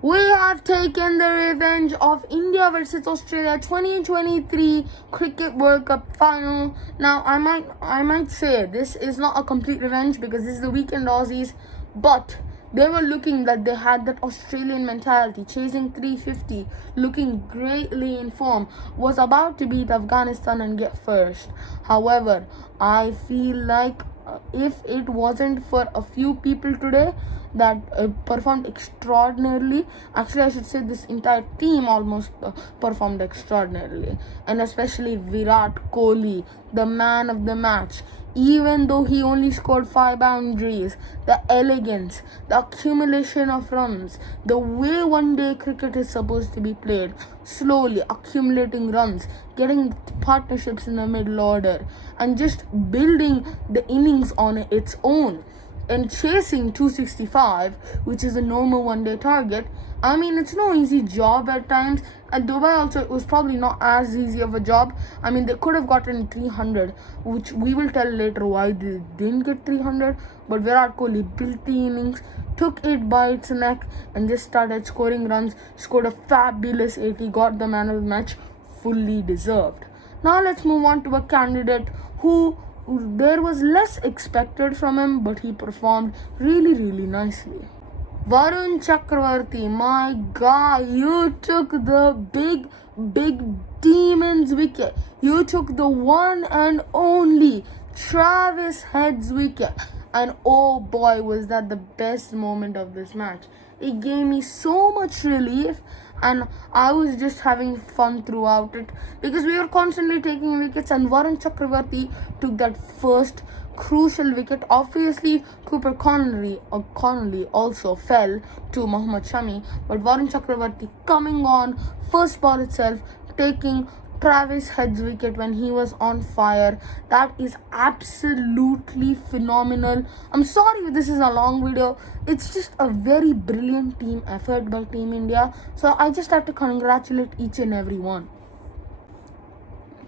We have taken the revenge of India versus Australia 2023 Cricket World Cup final. Now, I might say this is not a complete revenge because this is the weekend Aussies, but they were looking like they had that Australian mentality, chasing 350, looking greatly in form, was about to beat Afghanistan and get first. However, I feel like if it wasn't for a few people today that performed extraordinarily, actually I should say this entire team almost performed extraordinarily, and especially Virat Kohli, the man of the match. Even though he only scored 5 boundaries, the elegance, the accumulation of runs, the way one day cricket is supposed to be played, slowly accumulating runs, getting partnerships in the middle order, and just building the innings on its own, and chasing 265, which is a normal one day target. I mean, it's no easy job at times. At Dubai also, it was probably not as easy of a job. I mean, they could have gotten 300, which we will tell later why they didn't get 300. But Virat Kohli built the innings, took it by its neck, and just started scoring runs. Scored a fabulous 80, got the man of the match, fully deserved. Now let's move on to a candidate who there was less expected from him, but he performed really nicely. Varun Chakravarti, my guy, you took the big demon's wicket. You took the one and only Travis Head's wicket. And oh boy, was that the best moment of this match. It gave me so much relief, and I was just having fun throughout it because we were constantly taking wickets, and Varun Chakravarti took that first crucial wicket. Obviously, Cooper Connolly also fell to Mohammad Shami, but Varun Chakravarti coming on first ball itself, taking Travis Head's wicket when he was on fire. That is absolutely phenomenal. I'm sorry if this is a long video. It's just a very brilliant team effort by Team India. So I just have to congratulate each and every one.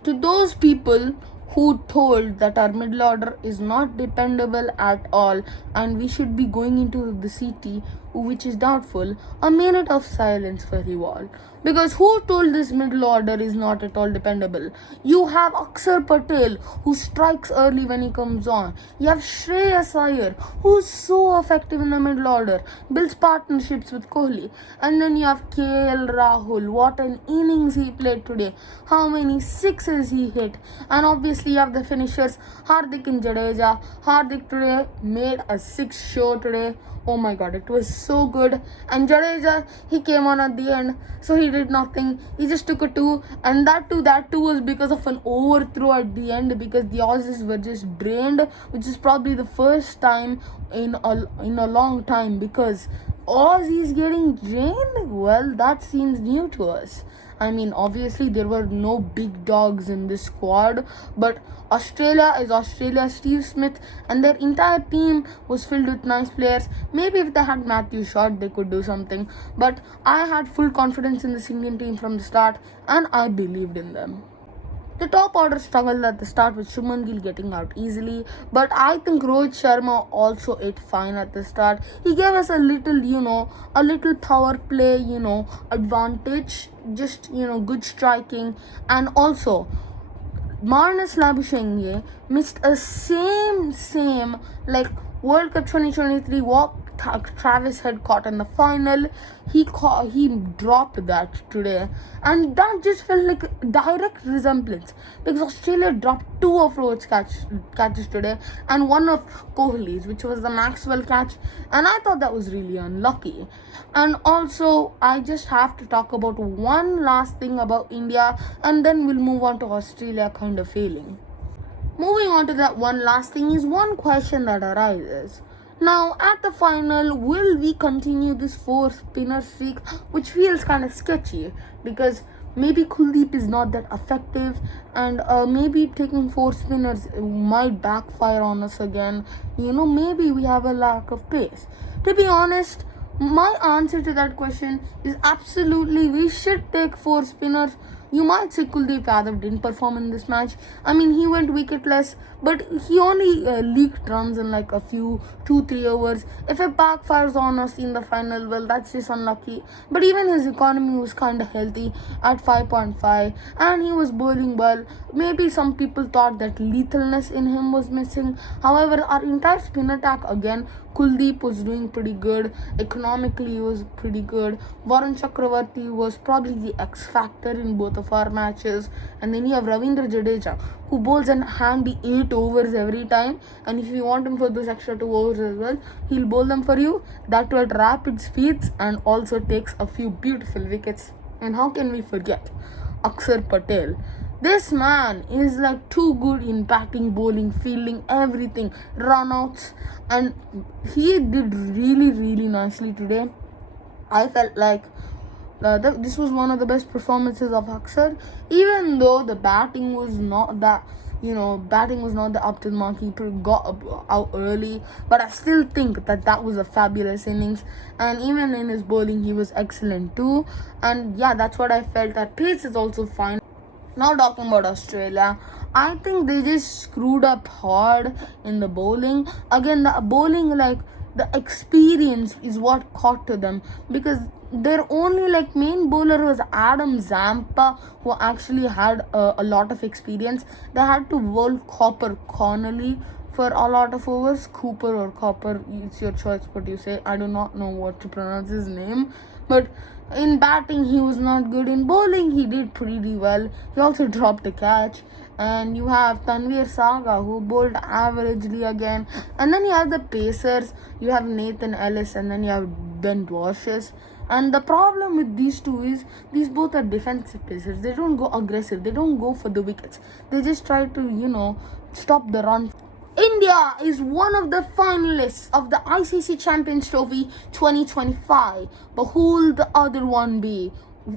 To those people who told that our middle order is not dependable at all and we should be going into the CT, which is doubtful, a minute of silence for you all. Because who told this middle order is not at all dependable? You have Akshar Patel, who strikes early when he comes on. You have Shreyas Iyer, who's so effective in the middle order, builds partnerships with Kohli. And then you have KL Rahul. What an innings he played today. How many sixes he hit. And obviously you have the finishers, Hardik and Jadeja. Hardik today made a 6 show today. Oh my god, it was so good. And Jadeja, he came on at the end, so he did nothing. He just took a 2, and that too was because of an overthrow at the end, because the Aussies were just drained, which is probably the first time in a long time, because Aussies getting drained, well, that seems new to us. I mean, obviously there were no big dogs in this squad, but Australia is Australia. Steve Smith and their entire team was filled with nice players. Maybe if they had Matthew Short, they could do something. But I had full confidence in this Indian team from the start, and I believed in them. The top order struggled at the start with Shubman Gill getting out easily, but I think Rohit Sharma also ate fine at the start. He gave us a little power play, advantage, just, good striking, and also Marnus Labuschagne missed a same like World Cup 2023 walk Travis had caught in the final. He dropped that today, and that just felt like a direct resemblance, because Australia dropped 2 of Rohit's catches today and 1 of Kohli's, which was the Maxwell catch, and I thought that was really unlucky. And also, I just have to talk about one last thing about India, and then we'll move on to Australia kind of failing. Moving on to that one last thing is one question that arises. Now, at the final, will we continue this 4-spinner streak, which feels kind of sketchy, because maybe Kuldeep is not that effective, and maybe taking 4 spinners might backfire on us again. Maybe we have a lack of pace. To be honest, my answer to that question is absolutely we should take 4 spinners, You might say Kuldeep Yadav didn't perform in this match. I mean, he went wicketless, but he only leaked runs in like a few 2-3 overs. If it backfires on us in the final, well, that's just unlucky. But even his economy was kind of healthy at 5.5, and he was bowling well. Maybe some people thought that lethalness in him was missing. However, our entire spin attack again, Kuldeep was doing pretty good. Economically, he was pretty good. Varun Chakravarti was probably the X factor in both of our matches. And then you have Ravindra Jadeja, who bowls an handy 8 overs every time. And if you want him for those extra 2 overs as well, he'll bowl them for you. That too at rapid speeds, and also takes a few beautiful wickets. And how can we forget Akshar Patel? This man is like too good in batting, bowling, fielding, everything, runouts, and he did really nicely today. I felt like this was one of the best performances of Akshar, even though the batting was not that, batting was not the up to the mark. He got out early, but I still think that was a fabulous innings. And even in his bowling, he was excellent too. And yeah, that's what I felt. That pace is also fine. Now talking about Australia, I think they just screwed up hard in the bowling. Again, the bowling, like the experience is what caught to them, because their only like main bowler was Adam Zampa, who actually had a lot of experience. They had to bowl Copper Connolly for a lot of overs. Cooper or Copper, it's your choice what you say. I do not know what to pronounce his name, but in batting he was not good. In bowling he did pretty well. He also dropped a catch. And you have Tanvir Saga, who bowled averagely again. And then you have the pacers. You have Nathan Ellis, and then you have Ben Dwarshuis. And the problem with these two is these both are defensive pacers. They don't go aggressive. They don't go for the wickets. They just try to, stop the run. India is one of the finalists of the ICC Champions Trophy 2025. But who will the other one be?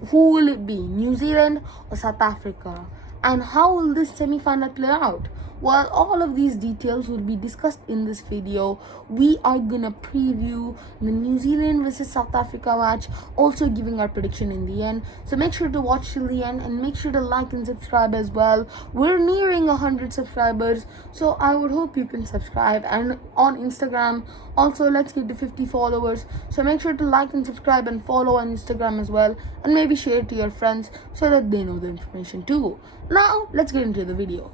Who will it be? New Zealand or South Africa? And how will this semi-final play out? Well, all of these details will be discussed in this video. We are gonna preview the New Zealand versus South Africa match, also giving our prediction in the end. So make sure to watch till the end, and make sure to like and subscribe as well. We're nearing 100 subscribers, so I would hope you can subscribe. And on Instagram, also let's get to 50 followers. So make sure to like and subscribe and follow on Instagram as well, and maybe share it to your friends so that they know the information too. Now let's get into the video.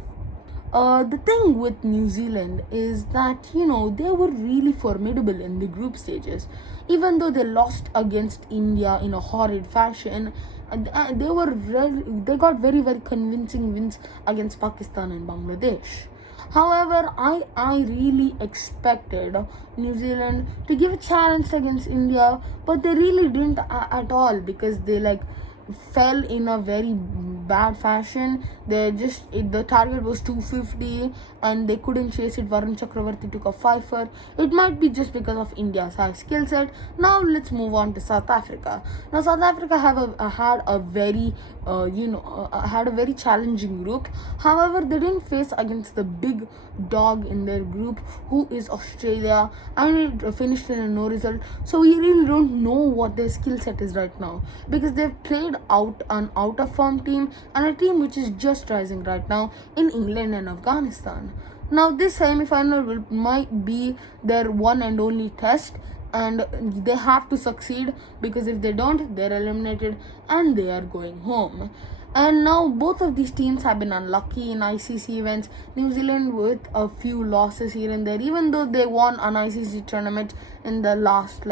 The thing with New Zealand is that, they were really formidable in the group stages. Even though they lost against India in a horrid fashion, they got very convincing wins against Pakistan and Bangladesh. However, I really expected New Zealand to give a challenge against India, but they really didn't at all, because they fell in a very bad fashion. The target was 250 and they couldn't chase it. Varun Chakravarti took a 5-for. It might be just because of India's high skill set. Now let's move on to South Africa. Now South Africa had a very challenging group. However, they didn't face against the big dog in their group, who is Australia, and it finished in a no result. So we really don't know what their skill set is right now, because they've played out an out of form team and a team which is just rising right now in England and Afghanistan. Now this semi-final might be their one and only test, and they have to succeed, because if they don't, they're eliminated and they are going home. And now both of these teams have been unlucky in ICC events. New Zealand with a few losses here and there, even though they won an ICC tournament in the last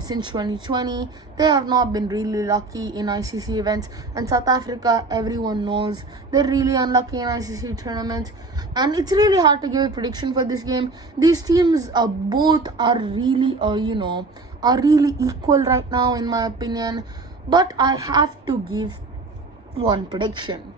since 2020, they have not been really lucky in ICC events. And South Africa, everyone knows, they're really unlucky in ICC tournaments. And it's really hard to give a prediction for this game. These teams both are really equal right now in my opinion. But I have to give one prediction.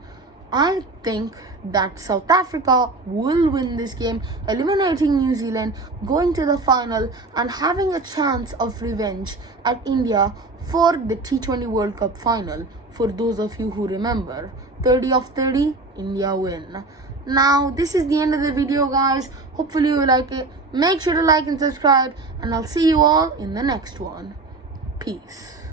I think that South Africa will win this game, eliminating New Zealand, going to the final, and having a chance of revenge at India for the T20 World Cup final. For those of you who remember, 30 of 30, India win. Now, this is the end of the video, guys. Hopefully you like it. Make sure to like and subscribe, and I'll see you all in the next one. Peace.